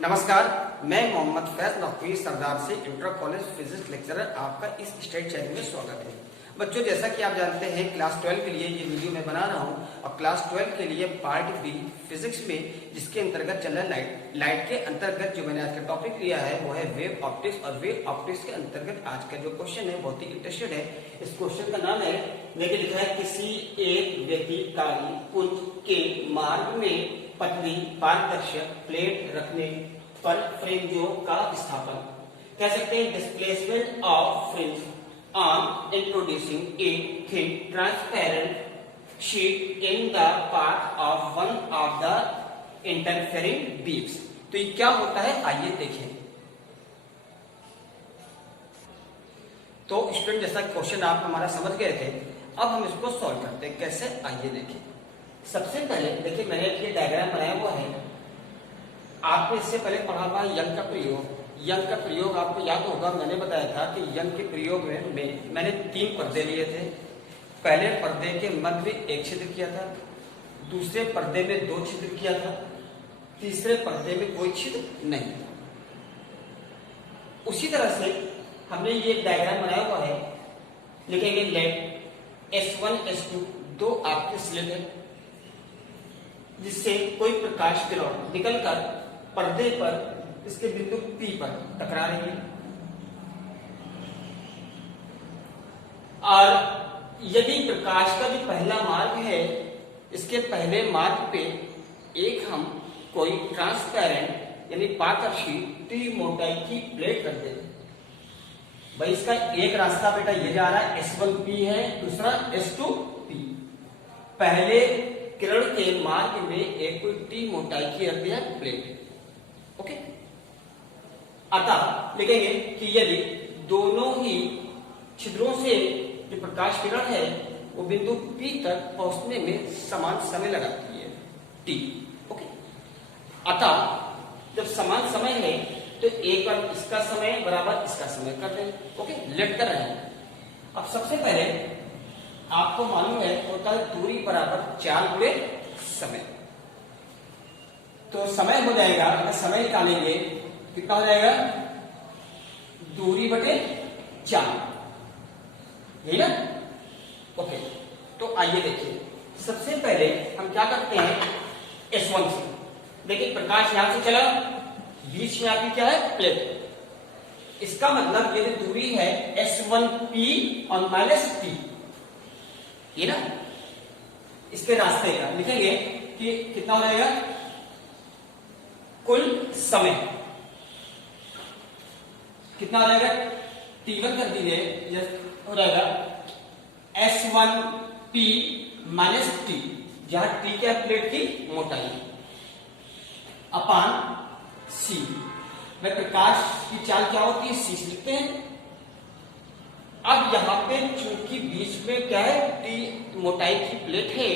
नमस्कार, मैं मोहम्मद फैज नकवी सरदार से इंटर कॉलेज फिजिक्स लेक्चरर आपका इस स्टेट चैनल में स्वागत है। बच्चों, जैसा कि आप जानते हैं क्लास 12 के लिए ये वीडियो मैं बना रहा हूं और क्लास 12 के लिए पार्ट बी फिजिक्स में जिसके अंतर्गत चल रहा है लाइट के अंतर्गत जो मैंने आज का टॉपिक लिया है वो है वेव ऑप्टिक्स। और वेव ऑप्टिक्स के अंतर्गत आज का जो क्वेश्चन है बहुत ही इंटरेस्टेड है। इस क्वेश्चन का नाम है, देखिए लिखा है, किसी एक व्यतिकारी पुंज के मार्ग में पतली पारदर्शक प्लेट रखने पर फ्रिंजों का विस्थापन, कह सकते हैं displacement of fringe on introducing a thin transparent sheet in the path of one of the interfering beams। तो ये क्या होता है आइए देखें। तो स्टूडेंट, जैसा क्वेश्चन आप हमारा समझ गए थे, अब हम इसको सॉल्व करते हैं कैसे, आइए देखें। सबसे पहले देखिए मैंने ये डायग्राम बनाया हुआ है, आपने इससे पहले पढ़ा हुआ यंग का प्रयोग। यंग का प्रयोग आपको याद होगा, मैंने बताया था कि यंग के प्रयोग में मैंने 3 पर्दे लिए थे। पहले पर्दे के मध्य में एक छिद्र किया था, दूसरे पर्दे में 2 छिद्र किया था, तीसरे पर्दे में कोई छिद्र नहीं था। उसी तरह से हमने ये एक डायग्राम बनाया हुआ है, लिखेंगे लेट S1 S2 2 आपके स्लिट है जिससे कोई प्रकाश किरण निकलकर पर्दे पर इसके बिंदु P पर टकरा रही है। और यदि प्रकाश का जो पहला मार्ग है, इसके पहले मार्ग पे एक हम कोई ट्रांसपेरेंट यानी पारदर्शी T मोटाई की प्लेट कर दें। भाई इसका एक रास्ता बेटा ये जा रहा है, S1P है, दूसरा S2P। पहले किरण के मार्ग में एक कोई T मोटाई की रख दिया प्लेट। ओके, अतः लिखेंगे कि यदि दोनों ही छिद्रों से जो प्रकाश किरण है वो बिंदु P तक पहुंचने में समान समय लगाती है T। ओके, अतः जब समान समय है तो एक बार इसका समय बराबर इसका समय कर रहे हैं। ओके, लेट कर रहे हैं। अब सबसे पहले आपको मालूम है होता है दूरी बराबर 4 गुणे समय। तो समय हो जाएगा, अगर समय निकालेंगे कितना हो जाएगा, दूरी बटे 4, यही ना। ओके, तो आइए देखिए, सबसे पहले हम क्या करते हैं, S1 से देखिए प्रकाश यहां से चला, बीच में आपकी क्या है प्लेट। इसका मतलब ये दूरी है S1P और -T, ये ना। इसके रास्ते का लिखेंगे कि कितना हो जाएगा, कुल समय कितना हो जाएगा, T1 कर दीजिए, हो जाएगा S1P -T, जहां T क्या प्लेट की मोटाई, अपान C में प्रकाश की चाल क्या होती है, C लिखते हैं। अब यहां पे चूंकि बीच में क्या है, T मोटाई की प्लेट है,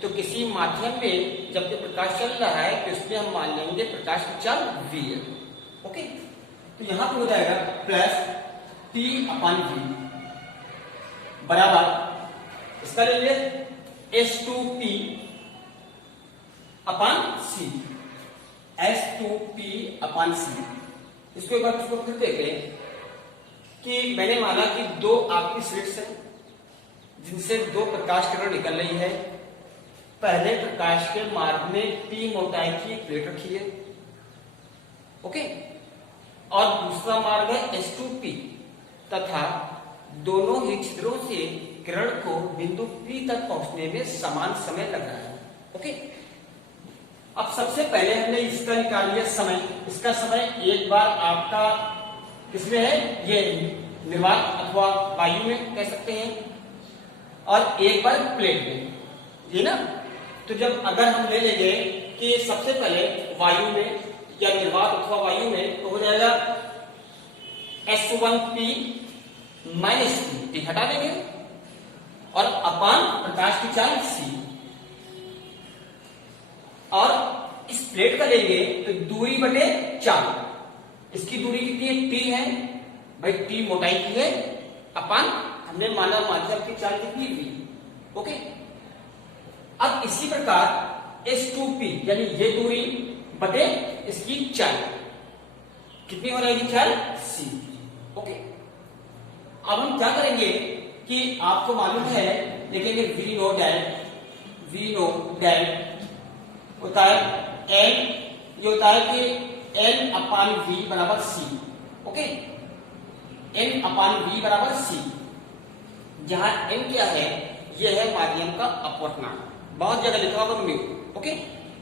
तो किसी माध्यम में जब ये प्रकाश चल रहा है तो इसमें हम मान लेंगे प्रकाश की चाल V है। ओके, तो यहां पे हो जाएगा प्लस T अपान V बराबर इसका ले लीजिए S2P अपान C, S2P अपान C। इसको एक बार इसको फिर देखें कि मैंने माना कि 2 आपकी स्लिट्स हैं जिनसे 2 प्रकाश किरण निकल रही है। पहले प्रकाश के मार्ग में T मोटाई की प्लेट रखी है, ओके, और दूसरा मार्ग है S2P, तथा दोनों ही छिद्रों से किरण को बिंदु P तक पहुंचने में समान समय लग रहा है। ओके, अब सबसे पहले हमने इसका निकाल लिया समय। इसका समय एक बार आपका किसमें है, ये निर्वात अथवा वायु में कह सकते हैं, और एक बार प्लेट में, ये ना। तो जब अगर हम ले लेंगे कि सबसे पहले वायु में या निर्वात अथवा वायु में, तो हो जाएगा S1P -T हटा देंगे और अपान प्रकाश की चाल C, और इस प्लेट का लेंगे तो दूरी बटे 4। इसकी दूरी कितनी है, T है भाई, T मोटाई की है, अपान हमने माना माध्यम की चाल कितनी V। ओके, अब इसी प्रकार S2P यानी ये दूरी बटे इसकी चाल, कितनी हो रहेगी ख्याल सी। ओके, अब हम क्या करेंगे कि आपको मालूम है, देखेंगे वी नो डैट होता है एन, ये होता है कि एन अपान वी बराबर सी। ओके, एन अपान वी बराबर सी, जहां एन क्या है, यह है माध्यम का अपवर्तनांक, बहुत जगह लिखा होगा mu. Okay,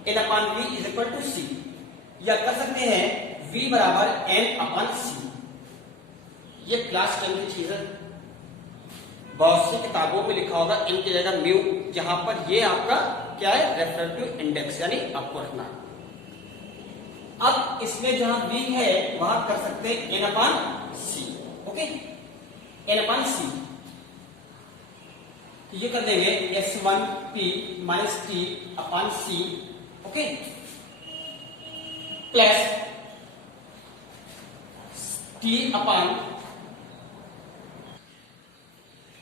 N upon V is equal to C, या कर सकते हैं v बराबर एन अपान सी। ये क्लास 10 की चीज है, बहुत सी किताबों में लिखा होगा एन की जगह म्यू, जहां पर ये आपका क्या है, रेफ्रेक्टिव इंडेक्स यानी अपवर्तनांक। अब इसमें जहां v है वहां कर सकते हैं एन अपान सी। ओके, एन अपान सी, तो ये कर देंगे S1P minus T upon C. Okay, plus T upon,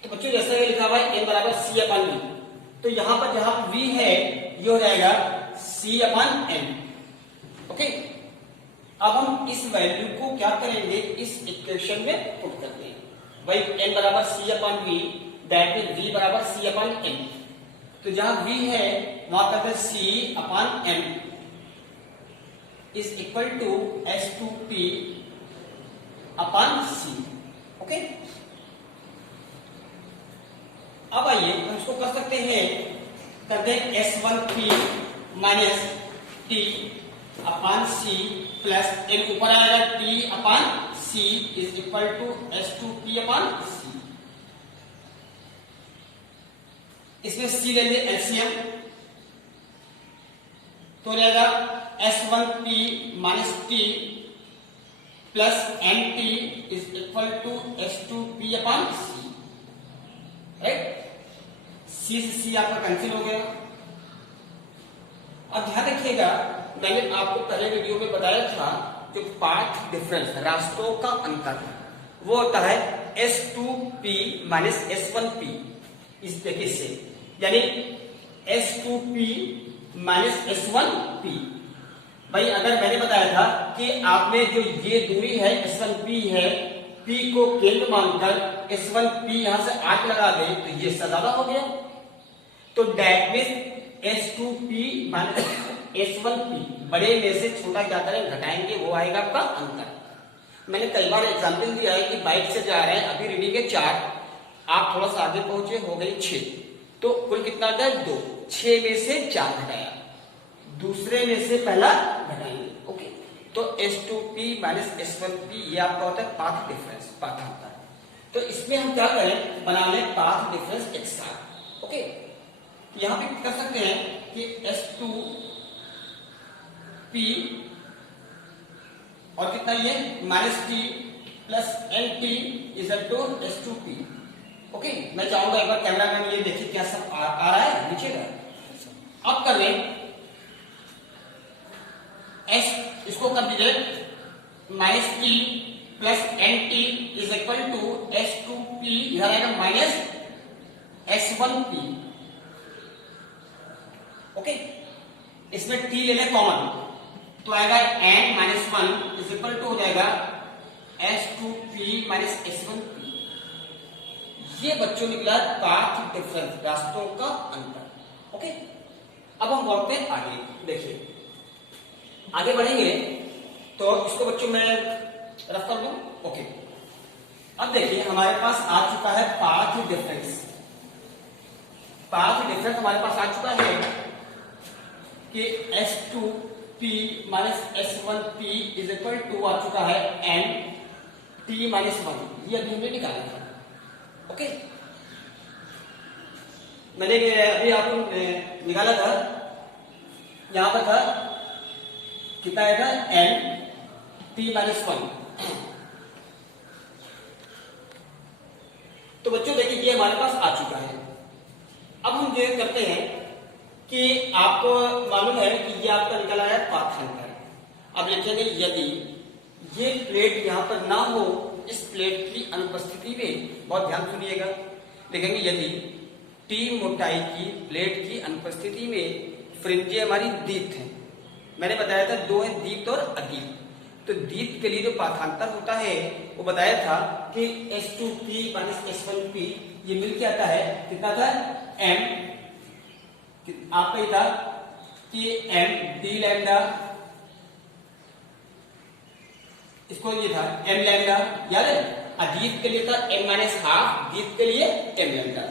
तो बच्चों जैसे लिखा हुआ है एन बराबर सी अपान वी, तो यहां पर जहां वी है ये हो जाएगा सी अपान एन। ओके, अब हम इस वैल्यू को क्या करेंगे, इस इक्वेशन में पुट करते हैं। भाई एन बराबर सी अपान वी, दैट मीन वी बराबर सी अपान एन, तो जहां वी है वहां करते हैं C upon N is equal to S2P upon C. Okay, अब आइए हम इसको कर सकते हैं, करते हैं S1P minus T upon C plus N ऊपर आएगा T upon C is equal to S2P upon C. इसमें सी ले लेंगे एलसीएम, तो रहेगा S1P minus T plus N T is equal to S2P upon C. Right, C से C आपका cancel हो गया। अब ध्यान रखिएगा, मैंने आपको पहले वीडियो में बताया था जो पाथ डिफरेंस, रास्तों का अंतर, वो होता है S2P माइनस S1P। इस तरीके से, यानी S2P माइनस S1P। भाई अगर मैंने बताया था कि आपने जो ये दूरी है S1P है, P को केंद्र मानकर S1P यहां से 8 लगा दे तो ये ज्यादा हो गया, तो that mean S2P minus S1P, बड़े में से छोटा क्या करें, घटाएंगे, वो आएगा आपका अंतर। मैंने कई बार एग्जाम्पल दिया है कि बाइक से जा रहे हैं, अभी रीडिंग है 4, आप थोड़ा सा आगे पहुंचे, हो गई 6, तो कुल कितना आता है 2, 6 में से 4 घटाया, दूसरे में से पहला घटाएंगे। ओके, तो S2P माइनस S1P ये आपका होता है पाथ डिफरेंस, पाथ अंतर। तो इसमें हम क्या करें, बना लें पाथ डिफरेंस एक साथ। ओके, यहां पे कर सकते हैं कि S2P और कितना ये minus T plus N T is to S2P। Okay, मैं चाहूंगा एक बार कैमरा मैन ये देखिए क्या सब आ रहा है नीचे का। अब कर लें S, इसको कर दीजिए minus T plus N T is equal to S2P, इधर आएगा माइनस S1P। ओके, इसमें t ले लें कॉमन, तो आएगा n minus 1 is equal to हो जाएगा S2P माइनस S1P। ये बच्चों निकला पाथ डिफरेंस, रास्तों का अंतर। ओके, अब हम बढ़ते हैं आगे। देखिए आगे बढ़ेंगे तो इसको बच्चों मैं रफ कर दूं। ओके, अब देखिए हमारे पास आ चुका है पाथ डिफरेंस। पाथ डिफरेंस हमारे पास आ चुका है कि S2P minus S1P is equal to आ चुका है N T माइनस 1, ये अभी हमने निकाला था। ओके, मैंने अभी आपको निकाला था, यहां पर था कितना आया था N T माइनस 1। तो बच्चों देखिए ये हमारे पास आ चुका है। अब हम ये करते हैं कि आपको मालूम है कि ये आपका निकला है पाथ अंतर। अब लिखेंगे यदि ये प्लेट यहां पर ना हो, इस प्लेट की अनुपस्थिति में, बहुत ध्यान सुनिएगा, लिखेंगे यदि टी मोटाई की प्लेट की अनुपस्थिति में फ्रिंजें हमारी दीप्त हैं। मैंने बताया था दो है, दीप्त और अदीप्त। तो दीप्त के लिए जो पाठांतर होता है वो बताया था कि S2P माइनस S1P ये मिल के आता है, कितना था M, आपका ये था कि M D लैम्डा, इसको ये था M लैम्डा, याद है। अदीप्त के लिए था M माइनस हाफ, दीप्त के लिए M lambda.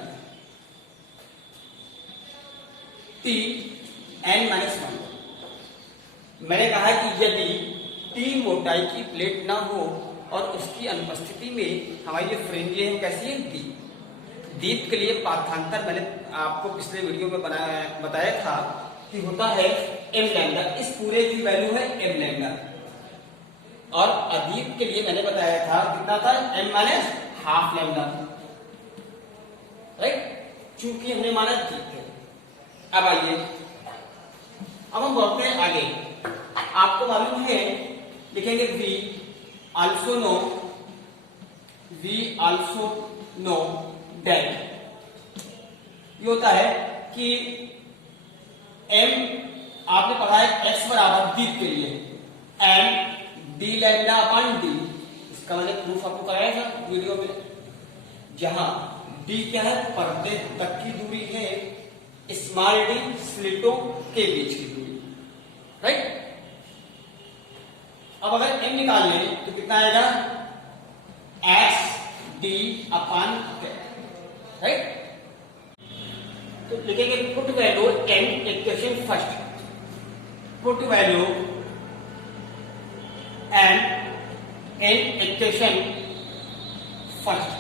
T N minus 1। मैंने कहा कि यदि T मोटाई की प्लेट ना हो और उसकी अनुपस्थिति में हमारी जो फ्रिंज है कैसी है डी। दीप्त के लिए पाठांतर मैंने आपको पिछले वीडियो में बताया था कि होता है M लैम्डा, इस पूरे की वैल्यू है M लैम्डा। और अदीप्त के लिए मैंने बताया था कितना था M minus half lambda, right, चूंकि हमने माना दीप्त है। अब आइए, अब हम बढ़ते हैं आगे। आपको मालूम है, लिखेंगे V also know that ये होता है कि M आपने पढ़ा है x बराबर दीप्त के लिए M D lambda upon D। इसका मैंने प्रूफ आपको कराया था वीडियो में, जहां D क्या है, पर्दे तक की दूरी है, स्मॉल d स्लिटों के बीच की दूरी, राइट। अब अगर M निकाल लें तो कितना आएगा x D अपॉन, राइट। तो लिखेंगे put value M equation first, put value M in equation first.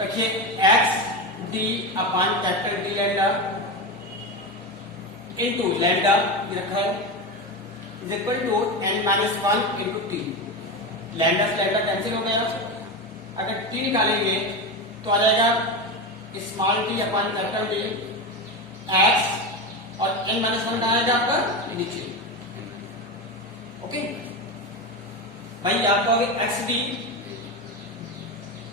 रखिए x D upon capital D lambda into lambda रखा है is equal to n minus 1 into T. Lambda से lambda cancel हो गया। अगर t निकालेंगे तो आ जाएगा small T upon capital D x, और n माइनस 1 कहाँ आएगा आपका नीचे, ओके। भाई आपका x d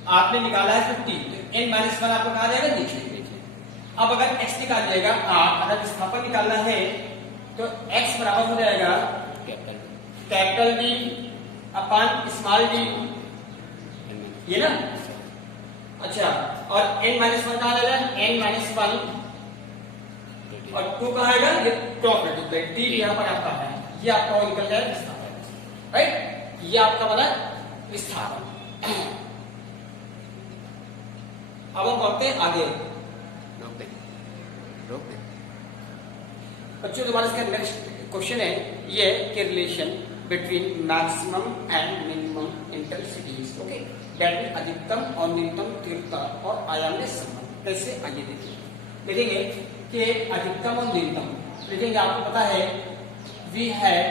आपने निकाला है 50, तो n माइनस 1 आपको कहा जाएगा नीचे। अब अगर x निकाल जाएगा, अगर विस्थापन निकालना है तो x बराबर हो जाएगा capital D upon small d, ये ना, अच्छा। और n माइनस 1 कहा जाएगा n माइनस 1, और 2 कहा आएगा ये टॉप मल्टीप्लाई t यहाँ पर आपका है, ये आपका निकल जाएगा विस्थापन, राइट। ये आपका बना विस्थापन। अब हम बढ़ते हैं आगे। बच्चों दोबारा इसका नेक्स्ट क्वेश्चन है ये कि relation between maximum and minimum intensities, okay, that mean अधिकतम और न्यूनतम तीव्रता और आयाम में संबंध कैसे, आइए देखिए। देखेंगे कि अधिकतम और न्यूनतम, देखेंगे आपको पता है वी हैड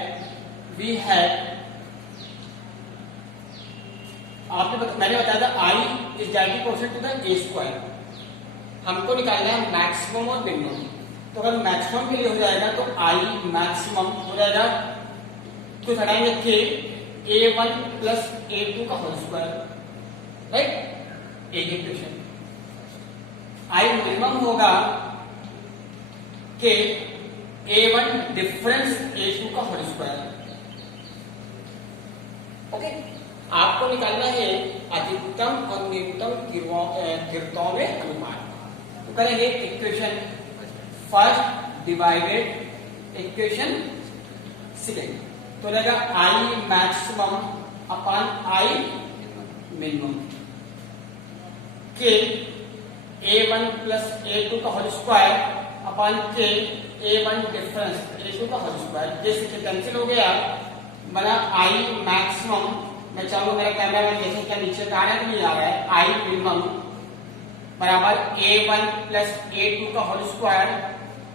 मैंने बताया था I is directly proportional to the a square. हमको निकालना है मैक्सिमम और मिनिमम। तो अगर मैक्सिमम के लिए हो जाएगा तो I मैक्सिमम हो जाएगा, तो हटाएंगे k a1 प्लस a2 का होल स्क्वायर, राइट, एक इक्वेशन। I मिनिमम होगा k a1 डिफरेंस a2 का होल स्क्वायर, ओके। आपको निकालना है अधिकतम और न्यूनतम तीव्रताओं में अनुपात। तो करेंगे equation first divided equation second, तो रहेगा I maximum upon I minimum k a1 plus a2 का whole square upon k a1 difference a2 का होल स्क्वायर। जैसे कि कैंसिल हो गया, बना I मैक्सिमम, मैं चाहूंगा मेरा कैमरा मैन देखें क्या नीचे का आ रहा है कि नहीं आ रहा है, I मिनिमम बराबर a1 प्लस a2 का whole square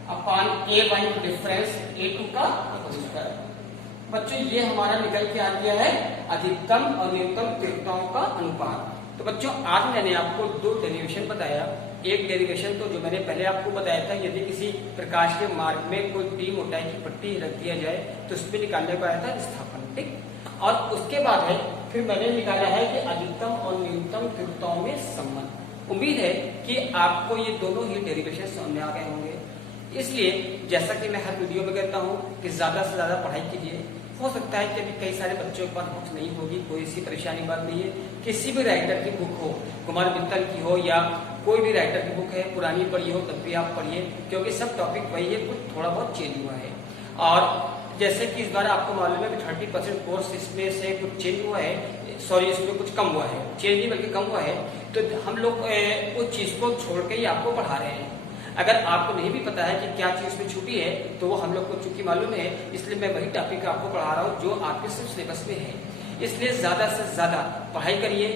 upon a1 difference a2 का होल स्क्वायर। बच्चों ये हमारा निकल के आ गया है अधिकतम और न्यूनतम तीव्रताओं का अनुपात। तो बच्चों आज मैंने आपको दो डेरिवेशन बताया। एक डेरिवेशन तो जो मैंने पहले आपको बताया था, यदि किसी प्रकाश के मार्ग में कोई टी मोटाई की पट्टी रख दिया जाए तो उसमें निकालने को आया था विस्थापन, ठीक। और उसके बाद है फिर मैंने निकाला है कि अधिकतम और न्यूनतम तीव्रताओं में संबंध। उम्मीद है कि आपको ये दोनों ही डेरिवेशन समझ में आ गए होंगे। इसलिए जैसा कि मैं हर वीडियो में कहता हूँ कि ज्यादा से ज्यादा पढ़ाई कीजिए, हो सकता है कि अभी कई सारे बच्चों के पास बुक्स नहीं होगी, कोई ऐसी परेशानी बात नहीं है। किसी भी राइटर की बुक हो, कुमार मित्तल की हो या कोई भी राइटर की बुक है, पुरानी पढ़ी हो तब भी आप पढ़िए, क्योंकि सब टॉपिक वही है, कुछ थोड़ा बहुत चेंज हुआ है। और जैसे कि इस बार आपको मालूम है कि 30% कोर्स इसमें से कुछ चेंज हुआ है, सॉरी इसमें कुछ कम हुआ है, चेंज नहीं बल्कि कम हुआ है। तो हम लोग उस चीज को छोड़ के ही आपको पढ़ा रहे हैं। अगर आपको नहीं भी पता है कि क्या चीज उसमें छुपी है तो वो हम लोग को चूंकि मालूम है, इसलिए मैं वही टॉपिक आपको पढ़ा रहा हूँ जो आपके सिर्फ सिलेबस में है। इसलिए ज्यादा से ज्यादा पढ़ाई करिए,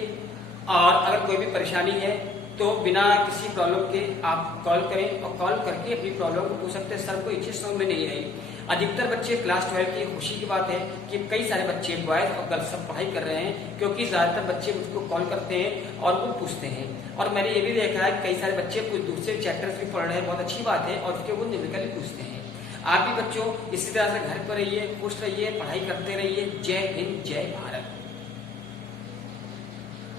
और अगर कोई भी परेशानी है तो बिना किसी प्रॉब्लम के आप कॉल करें, और कॉल करके अपनी प्रॉब्लम को पूछ सकते हैं। सर को ये चीज समझ में नहीं आई। अधिकतर बच्चे क्लास 12 की खुशी की बात है कि कई सारे बच्चे बॉयज और गर्ल्स सब पढ़ाई कर रहे हैं, क्योंकि ज्यादातर बच्चे मुझको कॉल करते हैं और वो पूछते हैं। और मैंने ये भी देखा है कई सारे बच्चे कुछ दूसरे चैप्टर्स भी पढ़ रहे हैं, बहुत अच्छी बात है, और उसके वो न्यूमेरिकली पूछते हैं। आप भी बच्चों इसी तरह से घर पर रहिए, खुश रहिए, पढ़ाई करते रहिए। जय हिंद, जय भारत।